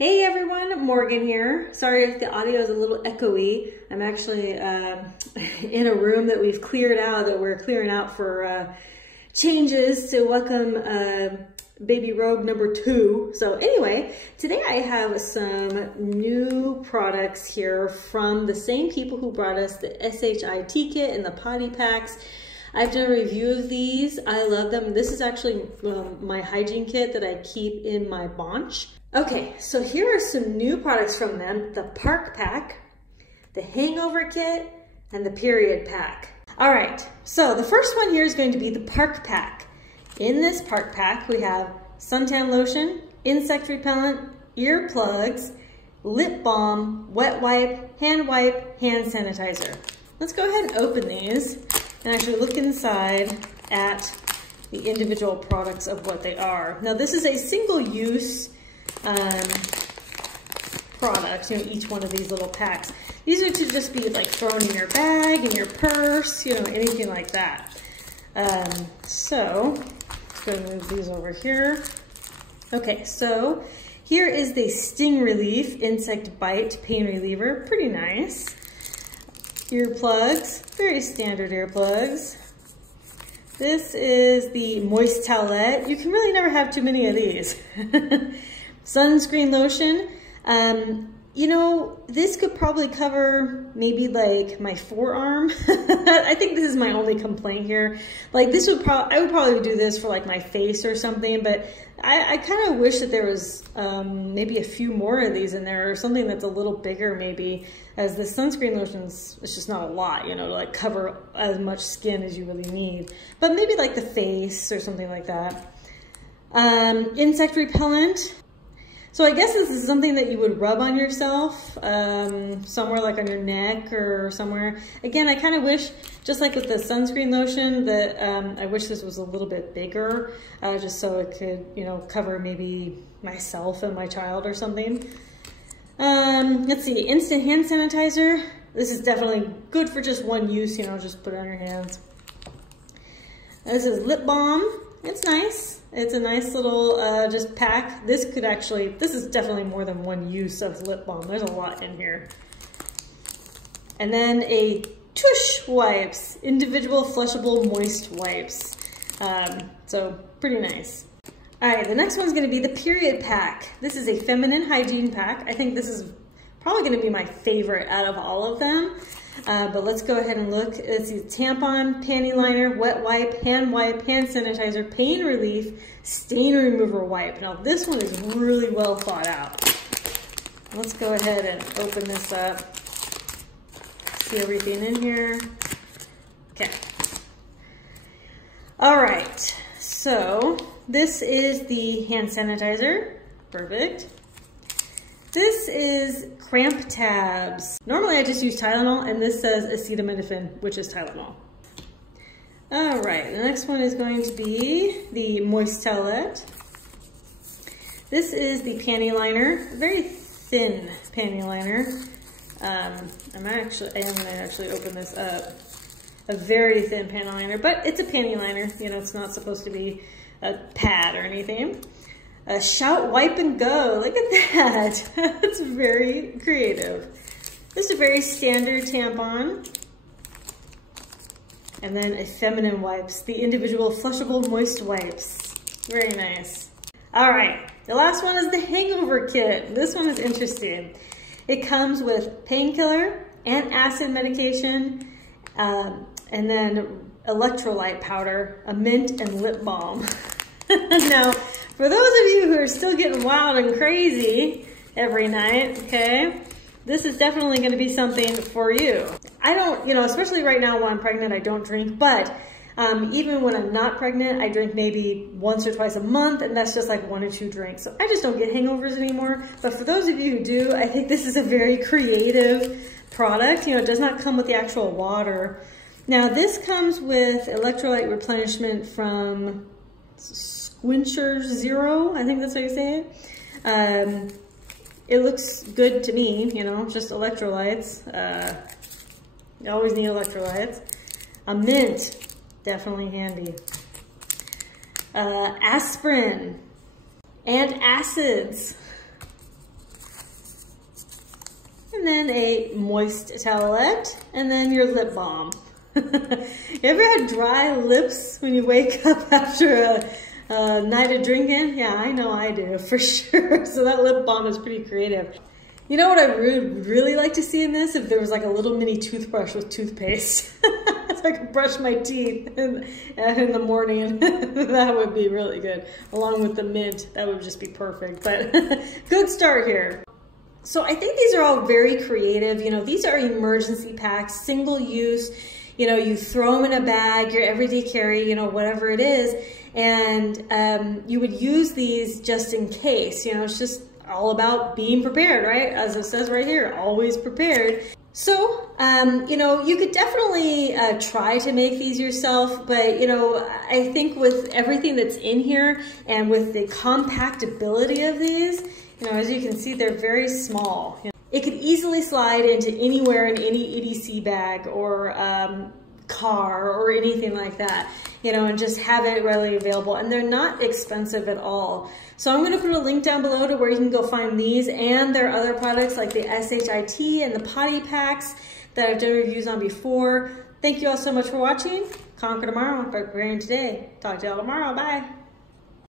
Hey everyone, Morgan here. Sorry if the audio is a little echoey. I'm actually in a room that we've cleared out, that we're clearing out for changes to welcome baby rogue number 2. So anyway, today I have some new products here from the same people who brought us the SHIT kit and the potty packs. I've done a review of these. I love them. This is actually my hygiene kit that I keep in my bunch. Okay, so here are some new products from them: the Park Pack, the Hangover Kit, and the Period Pack. All right, so the first one here is going to be the Park Pack. In this Park Pack, we have suntan lotion, insect repellent, earplugs, lip balm, wet wipe, hand sanitizer. Let's go ahead and open these and actually look inside at the individual products of what they are. Now, this is a single-use product, each one of these little packs. These are to just be like thrown in your bag, in your purse, anything like that. So let's go and move these over here. Okay, so here is the Sting Relief Insect Bite Pain Reliever. Pretty nice. Earplugs, very standard earplugs. This is the Moist Towelette. You can really never have too many of these. Sunscreen lotion. This could probably cover maybe like my forearm. I think this is my only complaint here. Like I would probably do this for like my face or something, but I kind of wish that there was maybe a few more of these in there, or something that's a little bigger maybe, as the sunscreen lotions, it's just not a lot, to like cover as much skin as you really need. But maybe like the face or something like that. Insect repellent. So I guess this is something that you would rub on yourself, somewhere like on your neck or somewhere. Again, I kind of wish, just like with the sunscreen lotion, that I wish this was a little bit bigger, just so it could, cover maybe myself and my child or something. Let's see, instant hand sanitizer. This is definitely good for just one use, just put it on your hands. This is lip balm. It's nice. It's a nice little just pack. This is definitely more than one use of lip balm. There's a lot in here. And then a tush wipes, individual flushable moist wipes. So pretty nice. All right, the next one's gonna be the Period Pack. This is a feminine hygiene pack. I think this is probably gonna be my favorite out of all of them. But let's go ahead and look. It's a tampon, panty liner, wet wipe, hand sanitizer, pain relief, stain remover wipe. Now this one is really well thought out. Let's go ahead and open this up. See everything in here. Okay. All right, so this is the hand sanitizer. Perfect. This is cramp tabs. Normally I just use Tylenol, and this says acetaminophen, which is Tylenol. All right, the next one is going to be the Moist Towelette. This is the panty liner, a very thin panty liner. I'm gonna actually open this up. A very thin panty liner, but it's a panty liner. It's not supposed to be a pad or anything. Shout, wipe, and go. Look at that. That's very creative. This is a very standard tampon. And then a feminine wipes, the individual flushable moist wipes. Very nice. All right, the last one is the Hangover Kit. This one is interesting. It comes with painkiller, antacid medication, and then electrolyte powder, a mint, and lip balm. Now, for those of you who are still getting wild and crazy every night, okay, this is definitely going to be something for you. I don't, especially right now while I'm pregnant, I don't drink, but even when I'm not pregnant, I drink maybe once or twice a month, and that's just like 1 or 2 drinks. So I just don't get hangovers anymore. But for those of you who do, I think this is a very creative product. It does not come with the actual water. Now, this comes with electrolyte replenishment from Squincher Zero, I think that's how you say it. It looks good to me, just electrolytes. You always need electrolytes. A mint, definitely handy. Aspirin, and acids. and then a moist towelette, and then your lip balm. You ever had dry lips when you wake up after a night of drinking? Yeah, I know I do, for sure. So that lip balm is pretty creative. You know what I would really like to see in this? If there was like a little mini toothbrush with toothpaste. So I could brush my teeth in the morning. That would be really good. Along with the mint, that would just be perfect. But good start here. So I think these are all very creative. You know, these are emergency packs, single use. You know, you throw them in a bag, your everyday carry, you know, whatever it is. And you would use these just in case. You know, it's just all about being prepared, right? As it says right here, always prepared. So, you know, you could definitely try to make these yourself, but, you know, I think with everything that's in here and with the compactability of these, you know, as you can see, they're very small. You know, it could easily slide into anywhere in any EDC bag or car or anything like that, you know, and just have it readily available. And they're not expensive at all. So I'm going to put a link down below to where you can go find these and their other products like the SHIT and the Potty Packs that I've done reviews on before. Thank you all so much for watching. Conquer tomorrow, preparing today. Talk to y'all tomorrow. Bye.